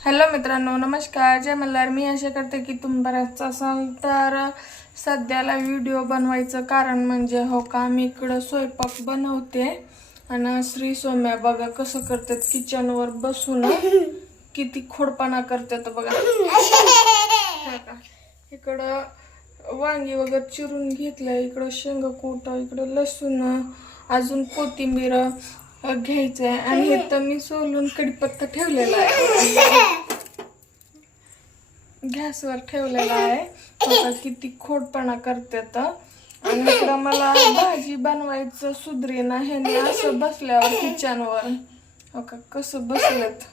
Hello मित्रांनो नमस्कार. जय मल्हार. मी असे करते की तुम्ही बऱ्याच असाल. तर सध्याला व्हिडिओ बनवायचं कारण म्हणजे हो का मी इकडं स्वयंपाक बनवते. आणि श्री सौम्या बघा कसं करतात किचनवर बसून. किती खोडपणा करतात बघा. हो का? इकडं वांगी वगैरे चिरून घेतलं इकडं शेंगा कोट इकडं लसूण अजून कोथिंबीर घ्यायचं घ्यायचंय. आणि हे तर मी सोलून कडीपत्ता ठेवलेला आहे. गॅसवर ठेवलेला आहे. आता किती खोडपणा तर. आणि इकडं मला भाजी बनवायचं सुधरीना ह्याने असं बसल्यावर किचनवर. हो का? कसं बसलेत?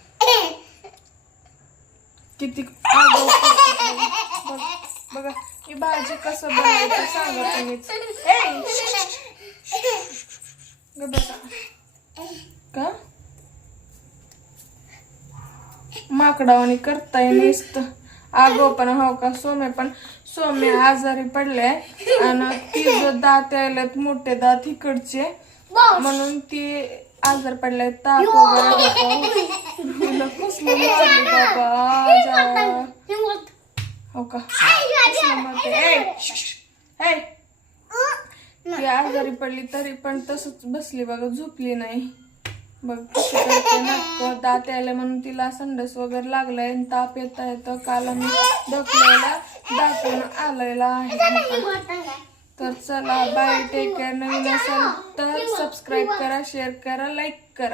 किती आगाऊ बघा ही भाजी कसं बनवायचं सांगा तुम्हीच. माकडावानी करता नुसतं. आगो पण हो का सोमे पण सोमे आजारी पडले आणि ती जो दात यायलेत मोठे दात इकडचे म्हणून ती आजार पडले ताप वगैरे कसलं बाबा हो का? ती आजारी पडली तरी पण तसंच बसली बघा झोपली नाही. बघ कशी करते नाटक दात यायला म्हणून तिला संडस वगैरे लागलाय आणि ताप येत येतं काल आम्ही डोकल्याला दाखवून आलेला आहे. तर चला बाय टेक केअर नवीन असेल तर सबस्क्राईब करा शेअर करा लाईक करा.